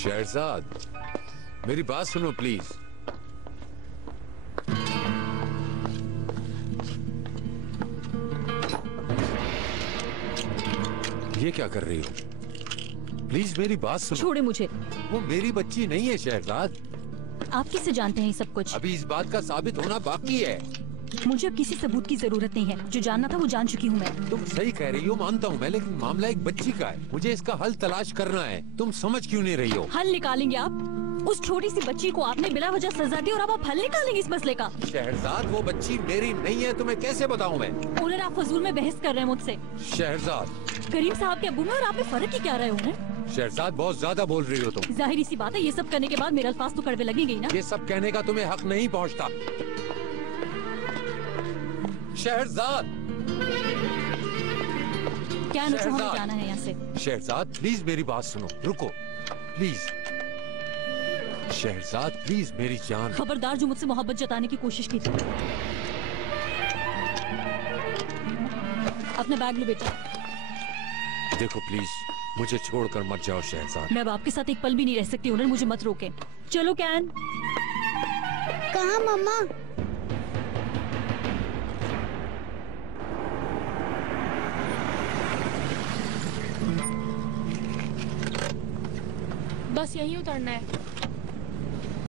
शहजाद, मेरी बात सुनो प्लीज। ये क्या कर रही हो? प्लीज मेरी बात सुनो। छोड़े मुझे। वो मेरी बच्ची नहीं है शहजाद। आप किससे जानते हैं ये सब कुछ? अभी इस बात का साबित होना बाकी है। मुझे अब किसी सबूत की जरूरत नहीं है। जो जानना था वो जान चुकी हूँ मैं। तुम सही कह रही हो, मानता हूँ मैं, लेकिन मामला एक बच्ची का है। मुझे इसका हल तलाश करना है। तुम समझ क्यों नहीं रही हो? हल निकालेंगे आप? उस छोटी सी बच्ची को आपने बिना वजह सजा दी और अब आप हल निकालेंगे इस मसले का? शहजाद, वो बच्ची मेरी नहीं है, तुम्हें कैसे बताऊं मैं? ओनर, आप फजूल में बहस कर रहे हैं मुझसे। शहजाद, करीम साहब के अब्बू में और आप में फर्क ही क्या रहे हो? शहजाद, बहुत ज्यादा बोल रही हो तुम। जाहिर सी बात है, ये सब करने के बाद मेरे अल्फाज तो कड़वे लगेंगे ही ना। ये सब कहने का तुम्हें हक नहीं पहुंचता। शहजाद, क्या नुकसान हमें जाना है यहाँ से? शहजाद प्लीज मेरी बात सुनो, रुको प्लीज। शहजाद प्लीज मेरी जान। खबरदार जो मुझसे मोहब्बत जताने की कोशिश की थी। अपना बैग लो बेटा। देखो प्लीज, मुझे छोड़कर मत जाओ शहजाद। मैं अब आपके साथ एक पल भी नहीं रह सकती। ओनर, मुझे मत रोके। चलो कैन। कहाँ मम्मा? बस यहीं उतरना है।